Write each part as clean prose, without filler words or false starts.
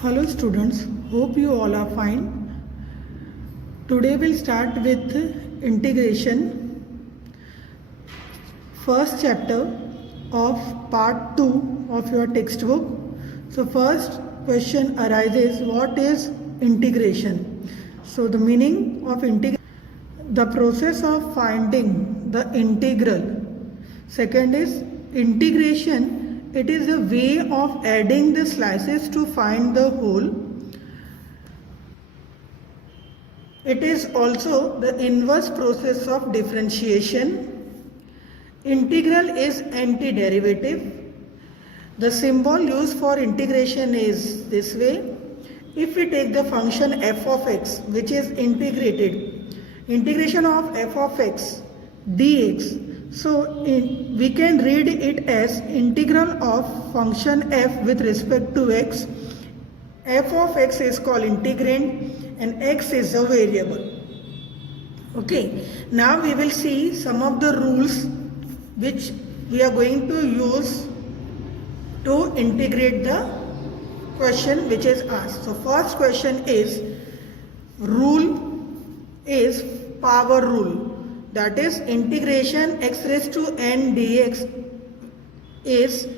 Hello students, hope you all are fine. Today we'll start with integration, first chapter of part 2 of your textbook. So first question arises, what is integration? So the meaning of integration, the process of finding the integral. Second is integration. It is a way of adding the slices to find the whole. It is also the inverse process of differentiation. Integral is antiderivative. The symbol used for integration is this way. If we take the function f of x, which is integrated, integration of f of x dx, so we can read it as integral of function f with respect to x. F of x is called integrand and x is a variable. Okay, now we will see some of the rules which we are going to use to integrate the question which is asked. So first question is, rule is power rule. That is integration x raised to n dx is,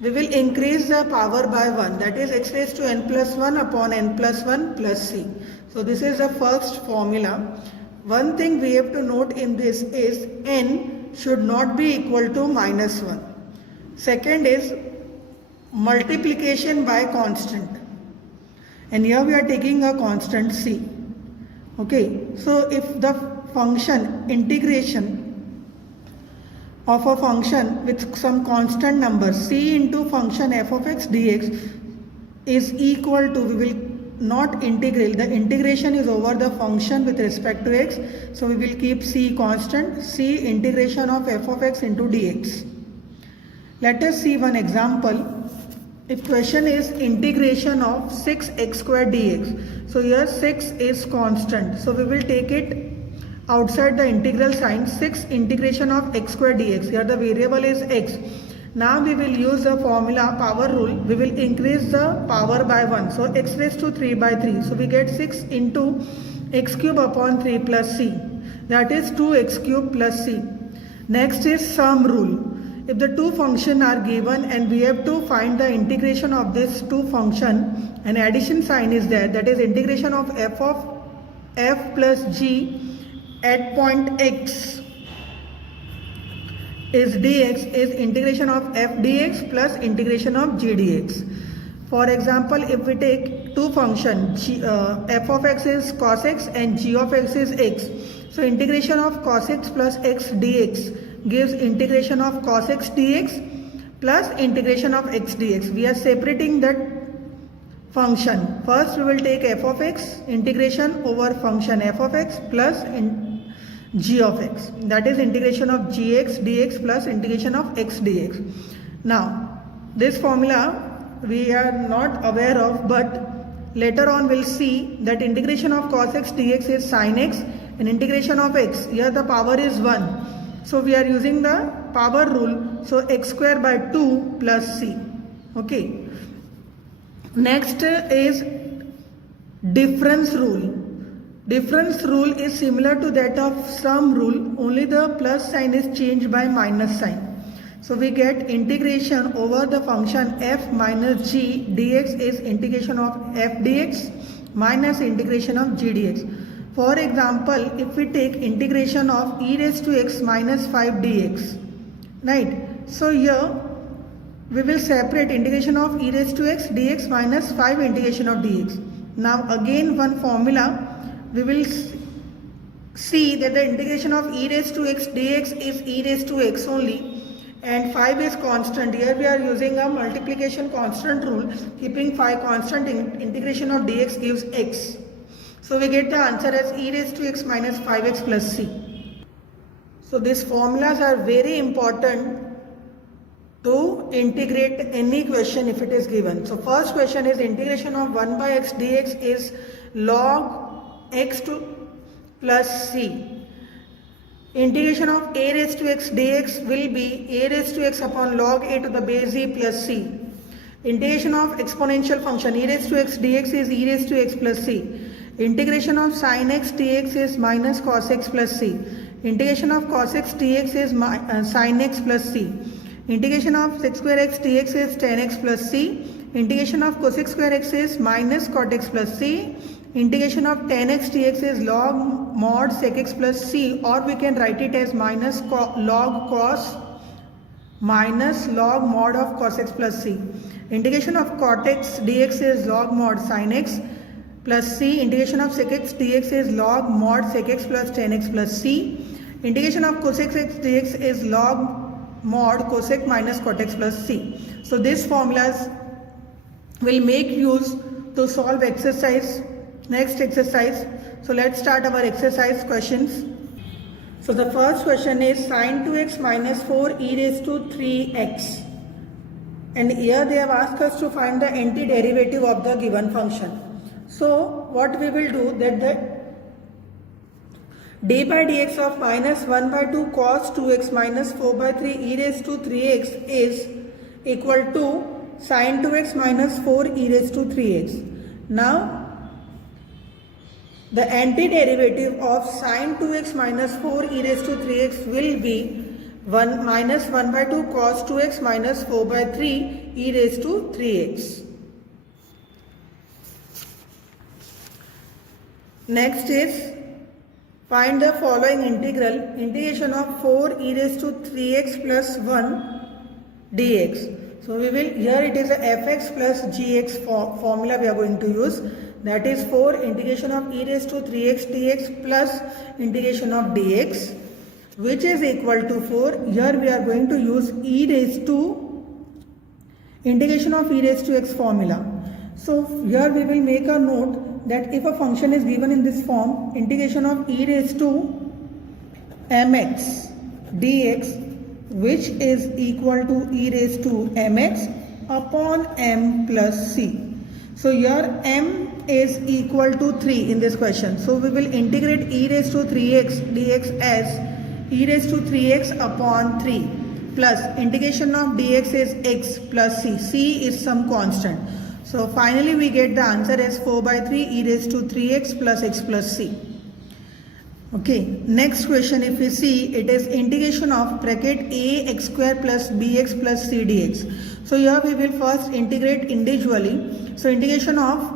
we will increase the power by 1, that is x raised to n plus 1 upon n plus 1 plus c. So this is the first formula. One thing we have to note in this is n should not be equal to minus 1. Second is multiplication by constant, and here we are taking a constant c. Okay, so if the function integration of a function with some constant number c into function f of x dx is equal to, we will not integrate, the integration is over the function with respect to x, so we will keep c constant, c integration of f of x into dx. Let us see one example. If question is integration of 6x square dx, so here 6 is constant, so we will take it outside the integral sign, 6 integration of x square dx, here the variable is x. Now we will use the formula power rule, we will increase the power by 1, so x raised to 3 by 3, so we get 6 into x cube upon 3 plus c, that is 2x cube plus c. Next is sum rule. If the two functions are given and we have to find the integration of this two function, an addition sign is there, that is integration of f of f plus g at point x is dx is integration of f dx plus integration of g dx. For example, if we take two functions, f of x is cos x and g of x is x, so integration of cos x plus x dx gives integration of cos x dx plus integration of x dx. We are separating that function. First we will take f of x integration over function f of x plus g of x, that is integration of gx dx plus integration of x dx. Now this formula we are not aware of, but later on we'll see that integration of cos x dx is sin x and integration of x, here the power is 1, so we are using the power rule, so x square by 2 plus c. Okay, next is difference rule. Difference rule is similar to that of sum rule, only the plus sign is changed by minus sign. So we get integration over the function f minus g dx is integration of f dx minus integration of g dx. For example, if we take integration of e raised to x minus 5 dx, right? So here we will separate integration of e raised to x dx minus 5 integration of dx. Now again one formula, we will see that the integration of e raised to x dx is e raised to x only and 5 is constant. Here we are using a multiplication constant rule, keeping 5 constant, integration of dx gives x. So we get the answer as e raised to x minus 5x plus c. So these formulas are very important to integrate any question if it is given. So first question is integration of 1 by x dx is log x to plus c. Integration of a raised to x dx will be a raised to x upon log a to the base e plus c. Integration of exponential function e raised to x dx is e raised to x plus c. Integration of sin x dx is minus cos x plus c. Integration of cos x dx is sin x plus c. Integration of sec square x dx is tan x plus c. Integration of cosec square x is minus cot x plus c. Integration of tan x dx is log mod sec x plus c, or we can write it as minus log cos minus log mod of cos x plus c. Integration of cot x dx is log mod sin x plus c. Integration of sec x dx is log mod sec x plus tan x plus c. Integration of cosec x dx is log mod cosec minus cot x plus c. So these formulas will make use to solve exercise. Next exercise. So let's start our exercise questions. So the first question is sin 2x minus 4 e raised to 3x. And here they have asked us to find the antiderivative of the given function. So what we will do, that the d by dx of minus 1 by 2 cos 2x minus 4 by 3 e raised to 3x is equal to sin 2x minus 4 e raised to 3x. Now the antiderivative of sin 2x minus 4 e raised to 3x will be 1 minus 1 by 2 cos 2x minus 4 by 3 e raised to 3x. Next is find the following integral. Integration of 4 e raised to 3x plus 1 dx. So we will, here it is a fx plus gx formula we are going to use. That is 4 integration of e raised to 3x dx plus integration of dx, which is equal to 4. Here we are going to use e raised to integration of e raised to x formula. So here we will make a note that if a function is given in this form, integration of e raised to mx dx, which is equal to e raised to mx upon m plus c. So here m is equal to 3 in this question. So we will integrate e raised to 3x dx as e raised to 3x upon 3 plus integration of dx is x plus c. C is some constant. So finally we get the answer as 4 by 3 e raised to 3x plus x plus c. Okay, next question if we see, it is integration of bracket a x square plus bx plus c dx. So here we will first integrate individually. So integration of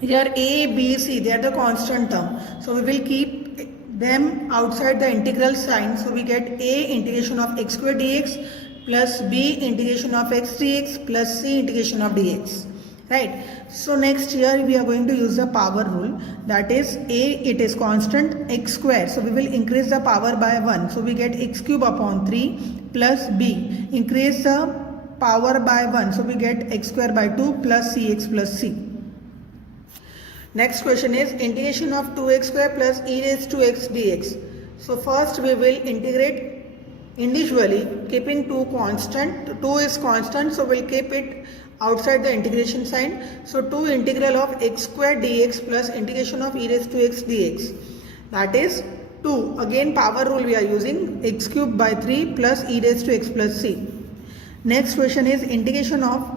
here a, b, c, they are the constant term. So we will keep them outside the integral sign. So we get a integration of x square dx plus b integration of x dx plus c integration of dx. Right. So next here we are going to use the power rule. That is a, it is constant, x square. So we will increase the power by 1. So we get x cube upon 3 plus b. Increase the power by 1. So we get x square by 2 plus cx plus c. Next question is integration of 2x square plus e raised to x dx. So first we will integrate individually, keeping 2 constant. 2 is constant, so we'll keep it outside the integration sign. So 2 integral of x square dx plus integration of e raised to x dx. That is 2. Again power rule we are using, x cube by 3 plus e raised to x plus c. Next question is integration of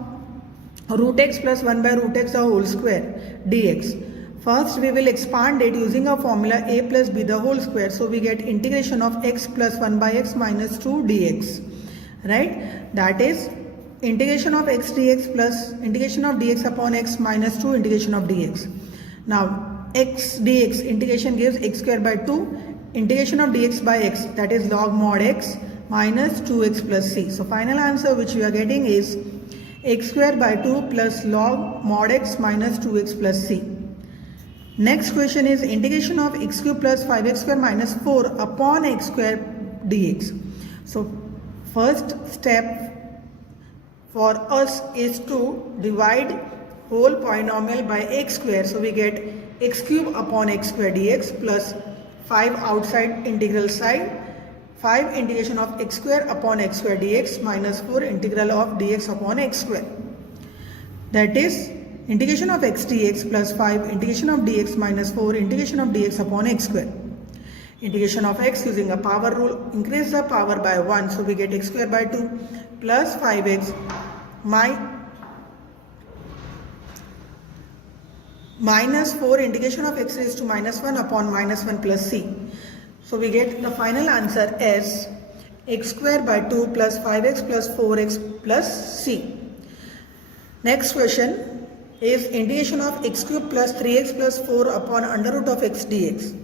root x plus 1 by root x the whole square dx. First we will expand it using a formula a plus b the whole square. So we get integration of x plus 1 by x minus 2 dx. Right? That is integration of x dx plus integration of dx upon x minus 2 integration of dx. Now x dx integration gives x square by 2. Integration of dx by x, that is log mod x minus 2x plus c. So final answer which we are getting is x square by 2 plus log mod x minus 2x plus c. Next question is integration of x cube plus 5x square minus 4 upon x square dx. So first step for us is to divide whole polynomial by x square. So we get x cube upon x square dx plus 5 outside integral side, 5 integration of x square upon x square dx minus 4 integral of dx upon x square. That is integration of x dx plus 5 integration of dx minus 4 integration of dx upon x square. Integration of x using a power rule, increase the power by 1. So we get x square by 2 plus 5x minus 4 integration of x raised to minus 1 upon minus 1 plus c. So we get the final answer as x square by 2 plus 5x plus 4x plus c. Next question is integration of x cube plus 3x plus 4 upon under root of x dx.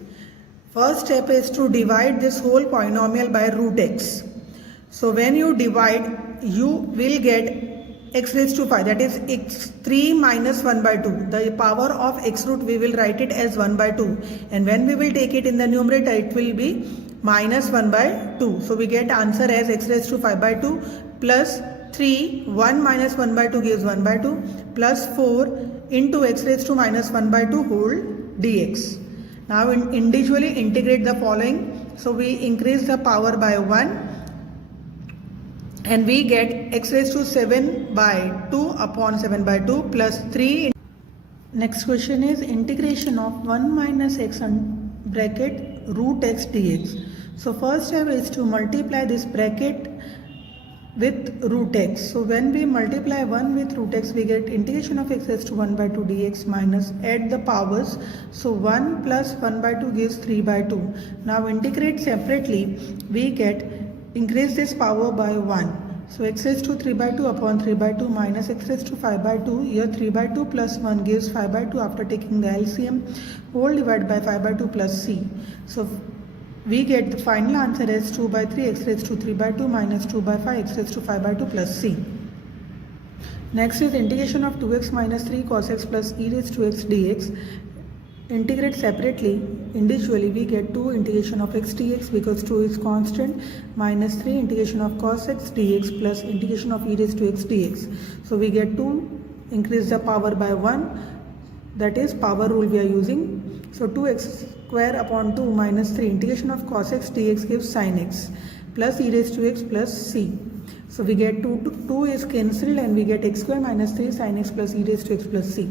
First step is to divide this whole polynomial by root x. So when you divide, you will get x raised to 5, that is x3 minus 1 by 2. The power of x root we will write it as 1 by 2, and when we will take it in the numerator it will be minus 1 by 2. So we get answer as x raised to 5 by 2 plus 3, 1 minus 1 by 2 gives 1 by 2 plus 4 into x raised to minus 1 by 2 whole dx. Now individually integrate the following. So we increase the power by 1 and we get x raised to 7 by 2 upon 7 by 2 plus 3. Next question is integration of 1 minus x bracket root x dx. So first step is to multiply this bracket with root x. So when we multiply 1 with root x, we get integration of x raised to 1 by 2 dx minus add the powers. So 1 plus 1 by 2 gives 3 by 2. Now integrate separately, we get increase this power by 1. So x raised to 3 by 2 upon 3 by 2 minus x raised to 5 by 2. Here 3 by 2 plus 1 gives 5 by 2 after taking the LCM. Whole divided by 5 by 2 plus c. So we get the final answer as 2 by 3 x raised to 3 by 2 minus 2 by 5 x raised to 5 by 2 plus c. Next is integration of 2x minus 3 cos x plus e raised to x dx. Integrate separately. Individually we get 2 integration of x dx because 2 is constant minus 3 integration of cos x dx plus integration of e raised to x dx. So we get 2, increase the power by 1, that is power rule we are using. So 2x square upon 2 minus 3 integration of cos x dx gives sin x plus e raised to x plus c. So we get 2 is cancelled and we get x square minus 3 sin x plus e raised to x plus c.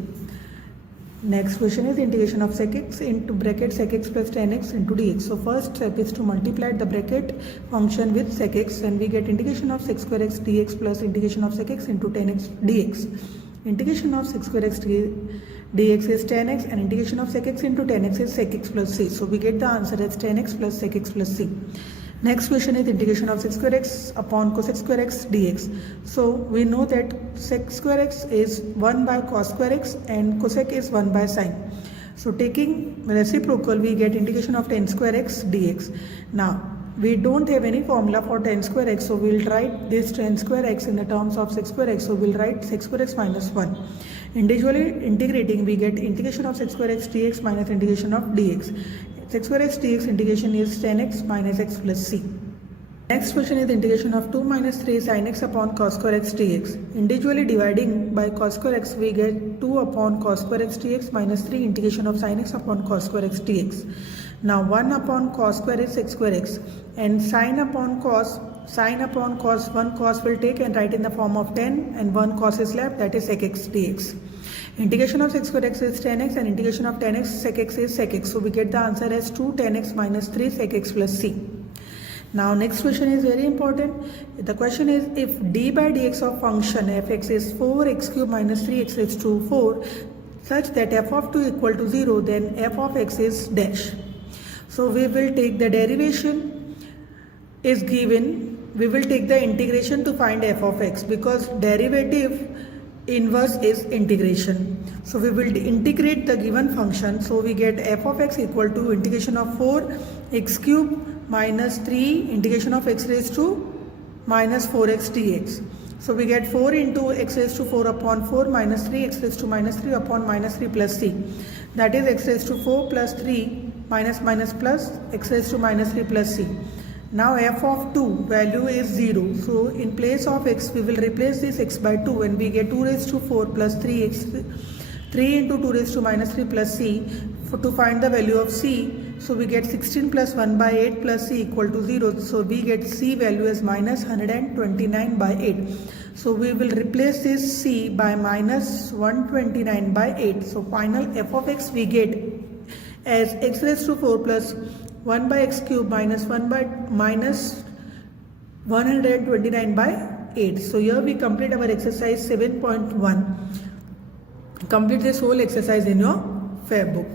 Next question is integration of sec x into bracket sec x plus tan x into dx. So first step is to multiply the bracket function with sec x and we get integration of sec square x dx plus integration of sec x into tan x dx. Integration of sec square x dx is tan x and integration of sec x into tan x is sec x plus c. So we get the answer as tan x plus sec x plus c. Next question is integration of sec square x upon cosec square x dx. So we know that sec square x is 1 by cos square x and cosec is 1 by sin. So taking reciprocal we get integration of tan square x dx. Now we don't have any formula for tan square x, so we'll write this tan square x in the terms of sec square x. So we'll write sec square x minus 1. Individually integrating we get integration of sec square x dx minus integration of dx. Sec square x dx integration is tan x minus x plus c. Next question is integration of 2 minus 3 sin x upon cos square x dx. Individually dividing by cos square x we get 2 upon cos square x dx minus 3 integration of sin x upon cos square x dx. Now 1 upon cos square is sec square x and sin upon cos 1 cos will take and write in the form of tan and 1 cos is left, that is sec x dx. Integration of sec square x is tan x and integration of tan x sec x is sec x. So we get the answer as 2 tan x minus 3 sec x plus c. Now next question is very important. The question is if d by dx of function fx is 4x cube minus 3x raised to 4 such that f of 2 equal to 0, then f of x is dash. So we will take the derivation is given, we will take the integration to find f of x because derivative inverse is integration. So we will integrate the given function. So we get f of x equal to integration of 4x cube minus 3 integration of x raised to minus 4x dx. So we get 4 into x raised to 4 upon 4 minus 3 x raised to minus 3 upon minus 3 plus c. That is x raised to 4 plus 3 minus minus plus x raised to minus 3 plus c. Now f of 2 value is 0. So in place of x we will replace this x by 2 and we get 2 raised to 4 plus 3x 3 into 2 raised to minus 3 plus c to find the value of c. So we get 16 plus 1 by 8 plus c equal to 0. So we get c value as minus 129 by 8. So we will replace this c by minus 129 by 8. So final f of x we get as x raised to 4 plus 1 by x cube minus 1 by minus 129 by 8. So here we complete our exercise 7.1. Complete this whole exercise in your fair book.